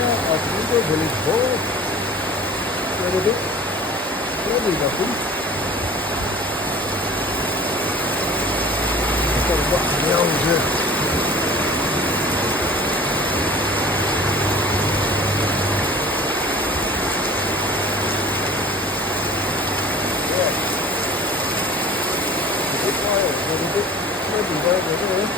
Yeah, Oswego Village Hall. Very bit. Very nothing. I've got to watch the elves. Everywhere there.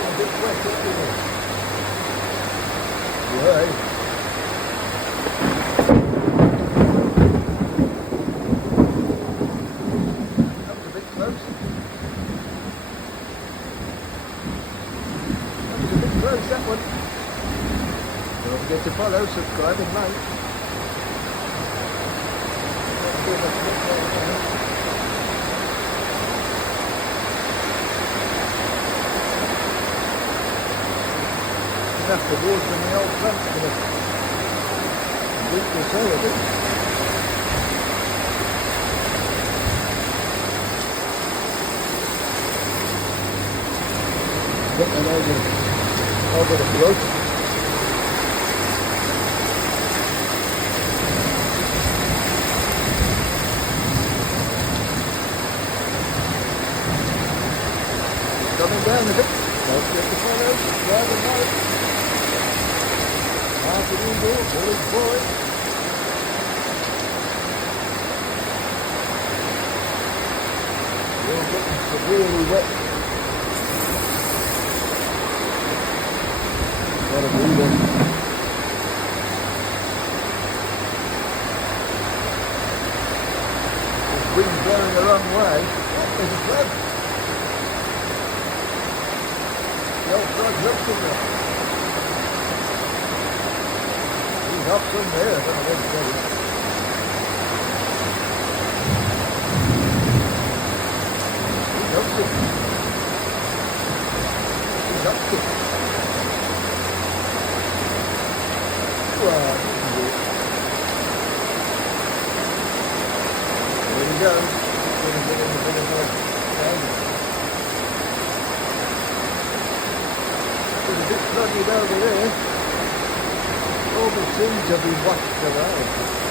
A bit wet, isn't it? Right. That was a bit close. That was a bit close, that one. Don't forget to follow, subscribe and like. After watering the old plants for a week or so, I think. Get that over the float. Coming down a bit. Don't forget to follow, subscribe and like. Afternoon, village boy. We're getting severely wet. Gotta move them. The wind's blowing the wrong way. Oh, there's a flood. The old flood's up to there. Up from there, I don't know what to tell you. He's up to it. He's up to it. Wow, this is it. There he goes. He's going to get in a bit of a down. It's a bit flooded over there. All the trees have been washed away.